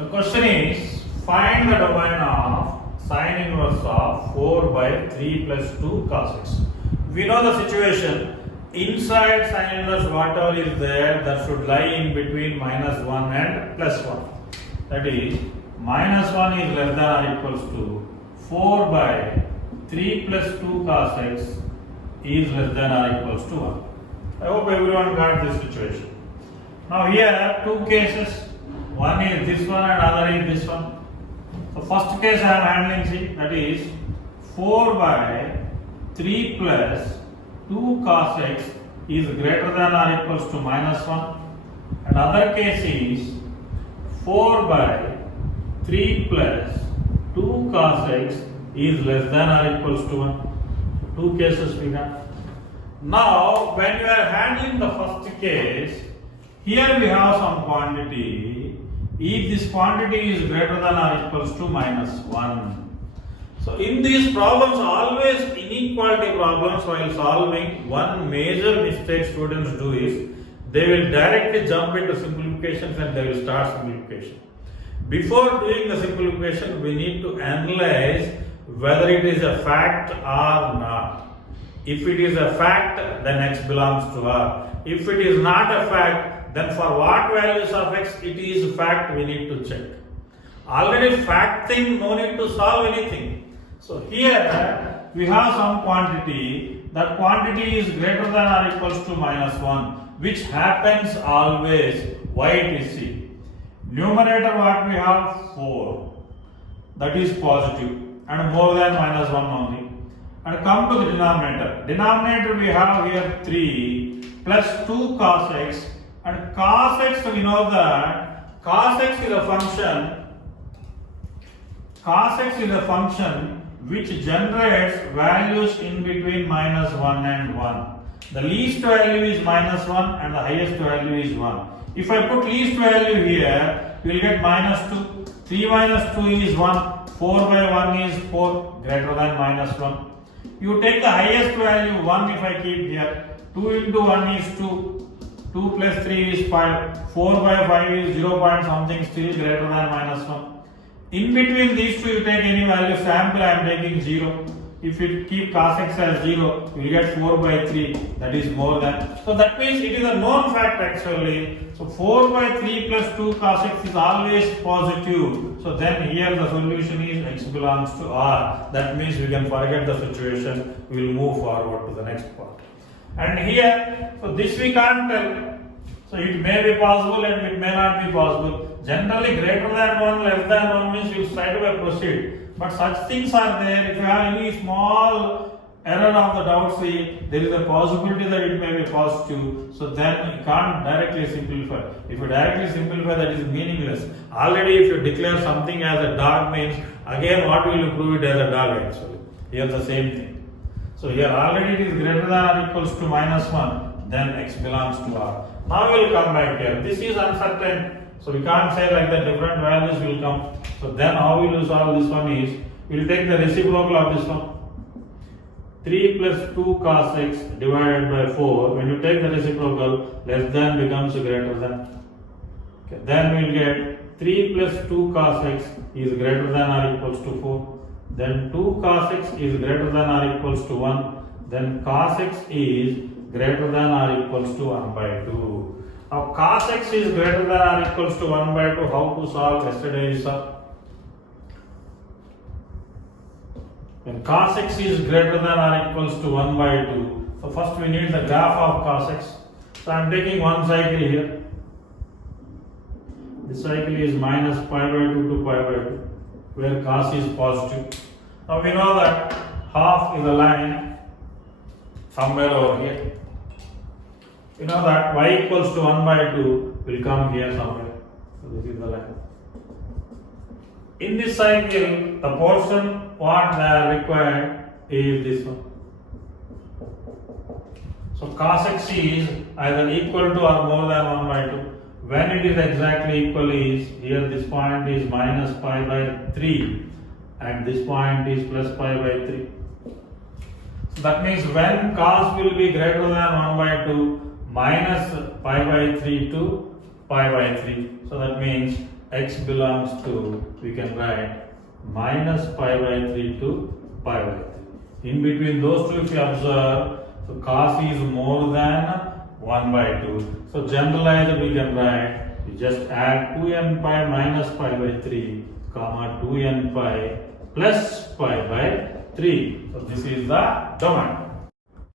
The question is, find the domain of sine inverse of 4 by 3 plus 2 cos x. We know the situation. Inside sine inverse, whatever is there, that should lie in between minus 1 and plus 1. That is, minus 1 is less than or equals to 4 by 3 plus 2 cos x is less than or equals to 1. I hope everyone got this situation. Now here two cases. One is this one and other is this one. So first case I am handling, see, that is 4 by 3 plus 2 cos x is greater than or equals to minus 1. And other case is 4 by 3 plus 2 cos x is less than or equals to 1. Two cases we have. Now when you are handling the first case, here we have some quantity. If this quantity is greater than or equals to minus 1. So in these problems, always inequality problems, while solving, one major mistake students do is they will directly jump into simplifications and they will start simplification. Before doing the simplification, we need to analyze whether it is a fact or not. If it is a fact, then x belongs to R. If it is not a fact, then for what values of x it is fact, we need to check. Already fact thing, no need to solve anything. So here we have some quantity. That quantity is greater than or equals to minus 1, which happens always. Why it is C? Numerator what we have? 4. That is positive and more than minus 1 only. And come to the denominator. Denominator we have here 3 plus 2 cos x. And cos x, we know that cos x is a function which generates values in between minus 1 and 1. The least value is minus 1 and the highest value is 1. If I put least value here, you will get minus 2. 3 minus 2 is 1. 4 by 1 is 4, greater than minus 1. You take the highest value 1 if I keep here. 2 into 1 is 2. 2 plus 3 is 5. 4 by 5 is 0 point something, still greater than minus 1. In between these two, you take any value. Sample I am taking 0. If you keep cos x as 0, you will get 4 by 3. That is more than. So that means it is a known fact actually. So 4 by 3 plus 2 cos x is always positive. So then here the solution is x belongs to R. That means we can forget the situation. We will move forward to the next part. And here, so this we can't tell. So it may be possible and it may not be possible. Generally greater than 1, less than 1 means you straight away proceed. But such things are there. If you have any small error of the doubt, say there is a possibility that it may be positive. So then you can't directly simplify. If you directly simplify, that is meaningless. Already if you declare something as a dog means, again what will you prove it as a dog actually? Here the same thing. So here already it is greater than or equals to minus 1, then x belongs to R. Now we will come back here. This is uncertain, so we can't say like that different values will come. So then how we will solve this one is, we will take the reciprocal of this one. 3 plus 2 cos x divided by 4. When you take the reciprocal, less than becomes greater than. Okay. Then we will get 3 plus 2 cos x is greater than or equals to 4. Then 2 cos x is greater than or equals to 1. Then cos x is greater than or equals to 1 by 2. Now cos x is greater than or equals to 1 by 2. How to solve? Yesterday we saw. When cos x is greater than or equals to 1 by 2. So first we need the graph of cos x. So I am taking one cycle here. This cycle is minus pi by 2 to pi by 2. Where cos is positive. Now we know that half is a line somewhere over here. You know that y equals to 1 by 2 will come here somewhere. So this is the line. In this cycle, the portion what they are required is this one. So cos x is either equal to or more than 1 by 2. When it is exactly equal is, here this point is minus pi by 3 and this point is plus pi by 3. So that means when cos will be greater than 1 by 2, minus pi by 3 to pi by 3. So that means x belongs to, we can write minus pi by 3 to pi by 3. In between those two, if you observe, so cos is more than 1 by 2. So generalized we can write, you just add 2n pi minus pi by 3, comma 2n pi plus pi by 3. So this is the domain.